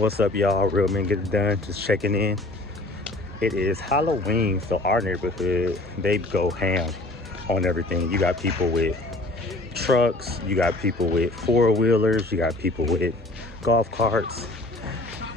What's up, y'all? Real men get it done. Just checking in. It is Halloween, so our neighborhood, they go ham on everything. You got people with trucks, you got people with four-wheelers, you got people with golf carts.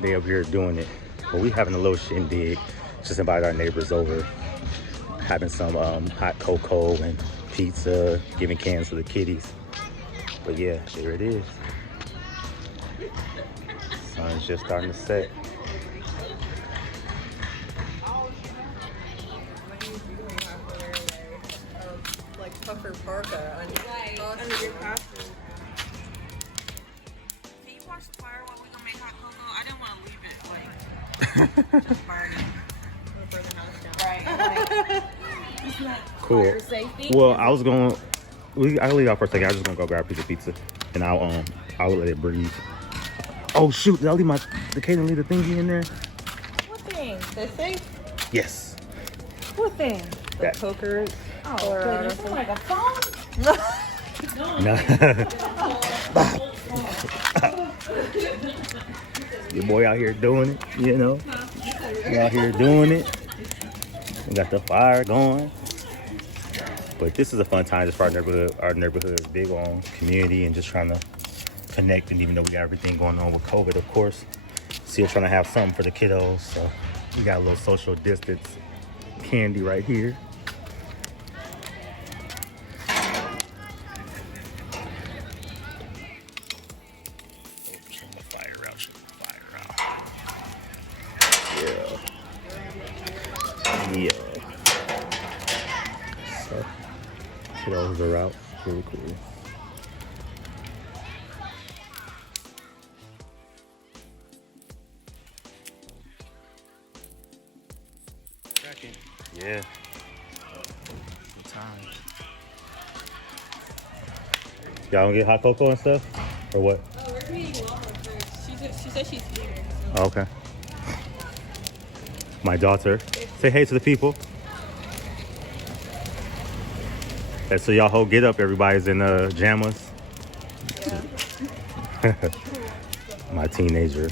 They up here doing it. But we having a little shindig. Just invite our neighbors over, having some hot cocoa and pizza, giving cans to the kiddies. But yeah, there it is. Sun's just starting to set. Like puffer parka under your costume. Can you watch the fire while we gonna make hot cocoa? I didn't want to leave it like just burning. We'll burn the house down. Right. It's not Cool. fire safety. Well, I was going. I'll leave out for a second. I was just gonna go grab a piece of pizza, and I'll let it breathe. Oh shoot! Did I leave the Kaden leave the thingy in there? What thing? The safe? Yes. What thing? The That. poker. Oh, goodness. It's like a phone? No. Your boy out here doing it, you know. He out here doing it. We got the fire going. But this is a fun time just for our neighborhood. Our neighborhood is big on community and just trying to connect. And even though we got everything going on with COVID, of course, still trying to have something for the kiddos. So we got a little social distance candy right here. Turn the fire out. Yeah. So kiddos are out. Really cool. Yeah. Good time. Y'all gonna get hot cocoa and stuff? Or what? Oh, we're meeting Walmart first. She said she's here. Oh, okay. My daughter. Say hey to the people. And so y'all whole get up, everybody's in jammas. My teenager.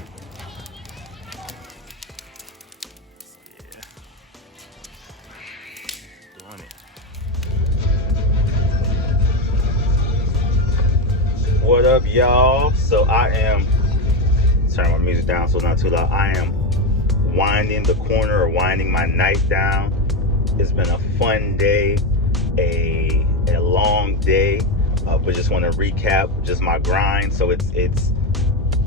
What up, y'all? So I am turn my music down so it's not too loud. I am winding the corner or winding my night down. It's been a fun day, a long day, but just want to recap just my grind. So it's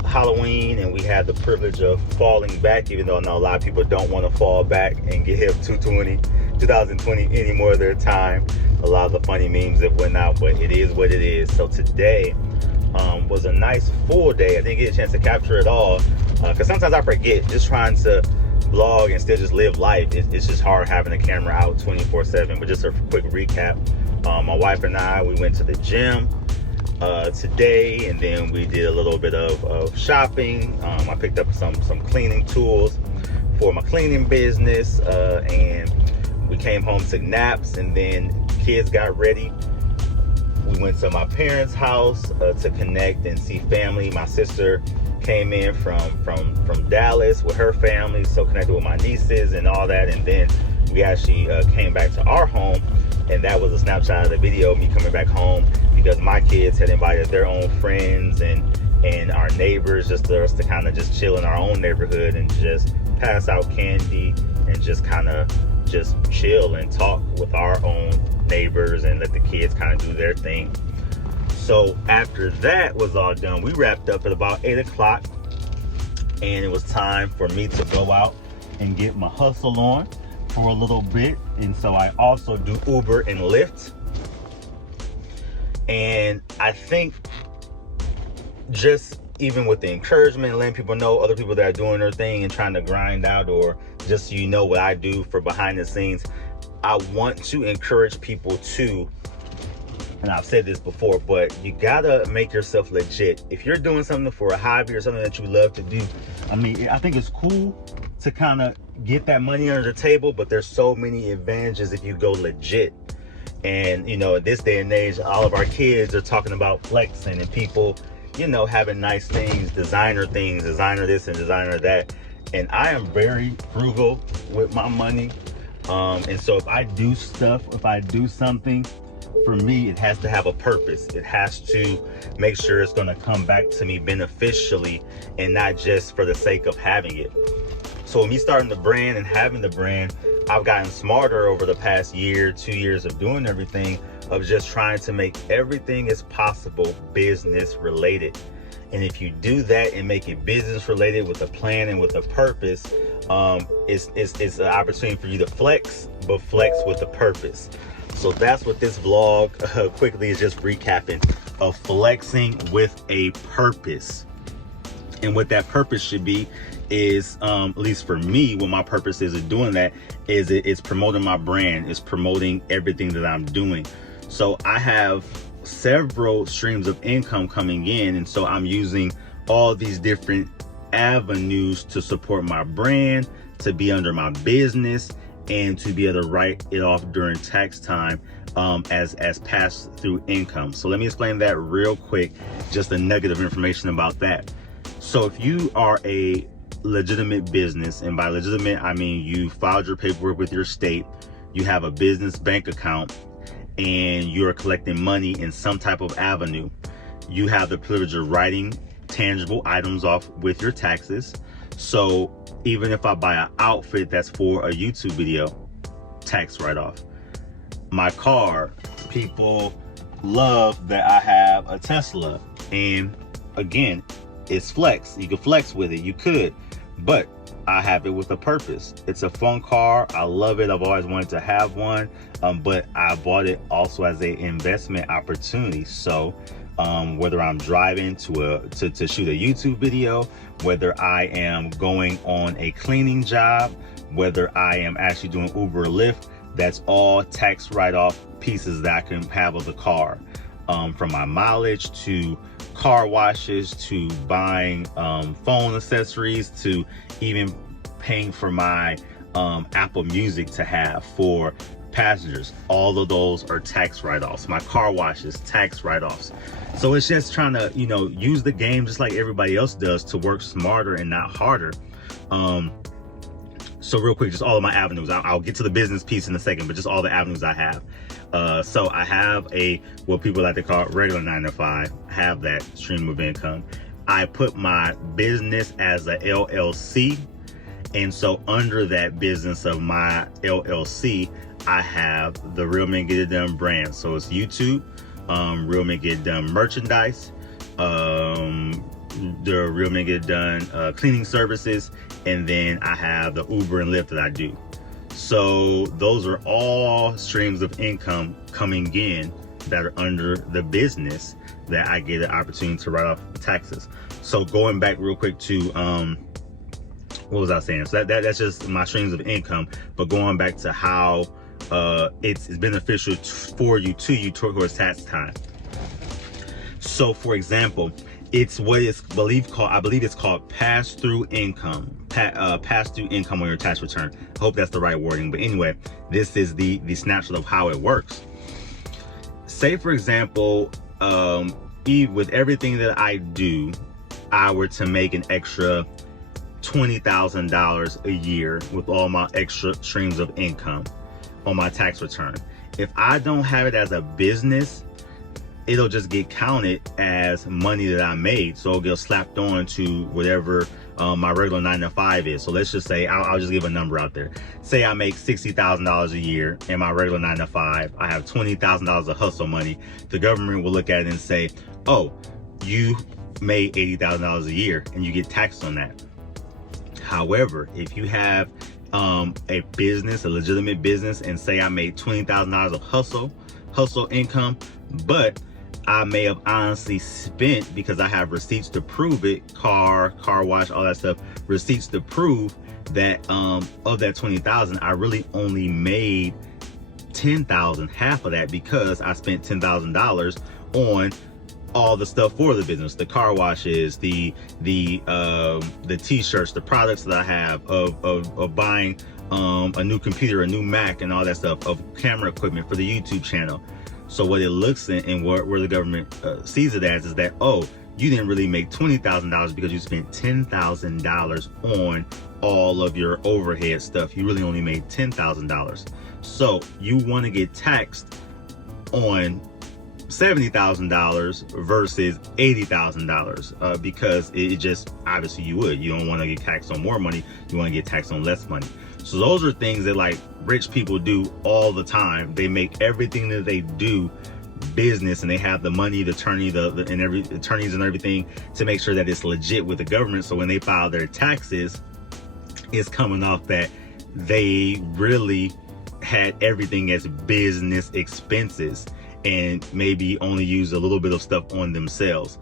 Halloween, and we had the privilege of falling back, even though I know a lot of people don't want to fall back and get hip 2020 any more of their time. A lot of the funny memes that went out, but it is what it is. So today was a nice full day. I didn't get a chance to capture it all because sometimes I forget. Just trying to vlog and still just live life, it's just hard having a camera out 24/7. But just a quick recap, my wife and I, we went to the gym today, and then we did a little bit of shopping. I picked up some cleaning tools for my cleaning business, and we came home, took naps, and then kids got ready. We went to my parents' house to connect and see family. My sister came in from Dallas with her family, so connected with my nieces and all that. And then we actually came back to our home, and that was a snapshot of the video of me coming back home because my kids had invited their own friends and our neighbors just for us to kind of just chill in our own neighborhood and just pass out candy and just kind of just chill and talk with our own neighbors and let the kids kind of do their thing. So after that was all done, we wrapped up at about 8 o'clock, and it was time for me to go out and get my hustle on for a little bit. And so I also do Uber and Lyft. And I think just even with the encouragement, letting people know, other people that are doing their thing and trying to grind out, or just so you know what I do for behind the scenes, I want to encourage people to, and I've said this before, but you gotta make yourself legit. If you're doing something for a hobby or something that you love to do, I mean, I think it's cool to kind of get that money under the table, but there's so many advantages if you go legit. And you know, in this day and age, all of our kids are talking about flexing and people you know, having nice things, designer this and designer that. And I am very frugal with my money. And so if I do something, for me, it has to have a purpose. It has to make sure it's going to come back to me beneficially and not just for the sake of having it. So with me starting the brand and having the brand, I've gotten smarter over the past year, 2 years of doing everything, of just trying to make everything as possible business related. And if you do that and make it business related with a plan and with a purpose, it's an opportunity for you to flex, but flex with a purpose. So that's what this vlog quickly is just recapping of flexing with a purpose. And what that purpose should be is, at least for me, what my purpose is of doing that is it's promoting my brand, it's promoting everything that I'm doing. So I have several streams of income coming in, and so I'm using all these different avenues to support my brand, to be under my business, and to be able to write it off during tax time as pass through income. So let me explain that real quick, just a nugget of information about that. So if you are a legitimate business, and by legitimate I mean you filed your paperwork with your state, you have a business bank account, and you're collecting money in some type of avenue, you have the privilege of writing tangible items off with your taxes. So even if I buy an outfit that's for a YouTube video, tax write-off. My car, people love that I have a Tesla, and again, it's flex. You can flex with it, you could, but I have it with a purpose. It's a fun car. I love it. I've always wanted to have one, but I bought it also as an investment opportunity. So whether I'm driving to shoot a YouTube video, whether I am going on a cleaning job, whether I am actually doing Uber or Lyft, that's all tax write-off pieces that I can have of the car, from my mileage to car washes to buying phone accessories to even paying for my Apple Music to have for passengers. All of those are tax write-offs. My car washes, tax write-offs. So it's just trying to, you know, use the game just like everybody else does to work smarter and not harder. So real quick, just all of my avenues. I'll get to the business piece in a second, but just all the avenues I have. So I have what people like to call regular 9-to-5, have that stream of income. I put my business as a LLC. And so under that business of my LLC, I have the Real Men Get It Done brand. So it's YouTube, Real Men Get It Done merchandise, the Real Men Get It Done cleaning services, and then I have the Uber and Lyft that I do. So those are all streams of income coming in that are under the business that I get an opportunity to write off taxes. So going back real quick to what was I saying? So that's just my streams of income, but going back to how it's beneficial for you towards tax time. So for example, it's what is I believe it's called pass-through income. Pass-through income on your tax return. I hope that's the right wording. But anyway, this is the snapshot of how it works. Say for example, with everything that I do, I were to make an extra $20,000 a year with all my extra streams of income on my tax return. If I don't have it as a business, it'll just get counted as money that I made. So it'll get slapped on to whatever my regular 9-to-5 is. So let's just say, I'll just give a number out there. Say I make $60,000 a year in my regular 9-to-5. I have $20,000 of hustle money. The government will look at it and say, oh, you made $80,000 a year and you get taxed on that. However, if you have a business, a legitimate business, and say I made $20,000 of hustle income, but I may have honestly spent, because I have receipts to prove it, car wash, all that stuff, receipts to prove that of that 20,000, I really only made 10,000, half of that, because I spent $10,000 on all the stuff for the business, the car washes, the t-shirts, the products that I have, of buying a new computer, a new Mac, and all that stuff, of camera equipment for the YouTube channel. So what it looks in, and where the government sees it as, is that, oh, you didn't really make $20,000 because you spent $10,000 on all of your overhead stuff. You really only made $10,000. So you want to get taxed on $70,000 versus $80,000 because it just, obviously you would. You don't want to get taxed on more money. You want to get taxed on less money. So those are things that like rich people do all the time. They make everything that they do business, and they have the money, the attorney, attorneys and everything to make sure that it's legit with the government. So when they file their taxes, it's coming off that they really had everything as business expenses and maybe only use a little bit of stuff on themselves.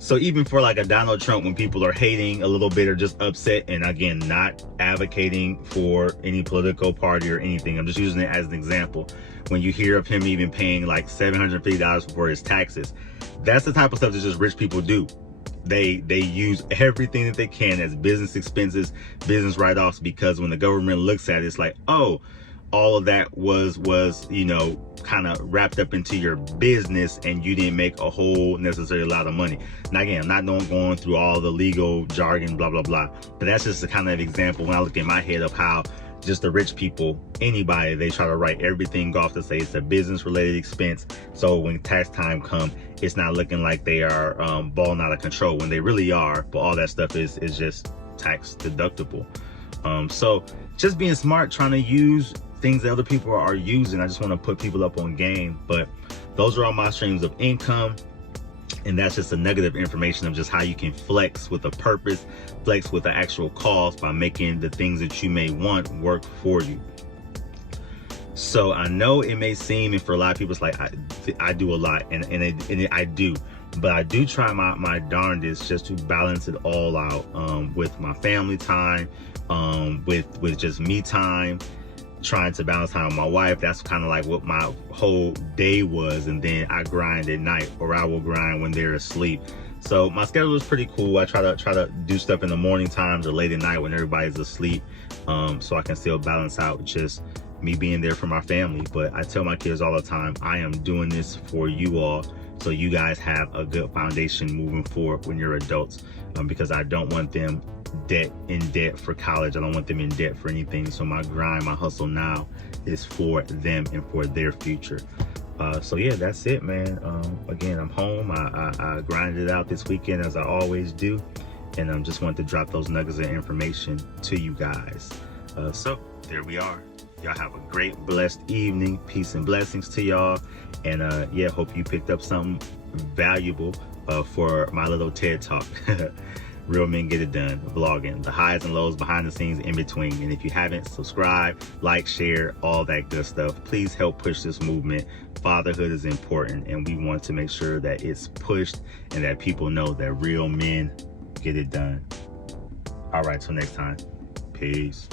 So even for like a Donald Trump, when people are hating a little bit or just upset, and again, not advocating for any political party or anything, I'm just using it as an example. When you hear of him even paying like $750 for his taxes, that's the type of stuff that just rich people do. They use everything that they can as business expenses, business write-offs, because when the government looks at it, it's like, oh, all of that was you know, kind of wrapped up into your business, and you didn't make a whole necessarily lot of money. Now again, I'm not going through all the legal jargon, blah blah blah, but that's just a kind of example when I look in my head of how just the rich people, anybody, they try to write everything off to say it's a business related expense. So when tax time comes, it's not looking like they are balling out of control when they really are, but all that stuff is just tax deductible. So just being smart, trying to use things that other people are using. I just want to put people up on game, but those are all my streams of income. And that's just a negative information of just how you can flex with a purpose, flex with the actual cause by making the things that you may want work for you. So I know it may seem, and for a lot of people, it's like I do a lot, and I do, but I do try my darndest just to balance it all out with my family time, with just me time, trying to balance time with my wife. That's kind of like what my whole day was, and then I grind at night, or I will grind when they're asleep. So my schedule is pretty cool. I try to do stuff in the morning times or late at night when everybody's asleep, so I can still balance out just me being there for my family. But I tell my kids all the time, I am doing this for you all, so you guys have a good foundation moving forward when you're adults, because I don't want them in debt for college. I don't want them in debt for anything. So my grind, my hustle now is for them and for their future. So yeah, that's it, man. Again, I'm home. I grinded it out this weekend as I always do, and I just wanted to drop those nuggets of information to you guys. So there we are. Y'all have a great, blessed evening. Peace and blessings to y'all. And yeah, hope you picked up something valuable for my little TED Talk. Real Men Get It Done, vlogging, the highs and lows, behind the scenes, in between. And if you haven't, subscribe, like, share, all that good stuff. Please help push this movement. Fatherhood is important, and we want to make sure that it's pushed and that people know that real men get it done. All right, till next time. Peace.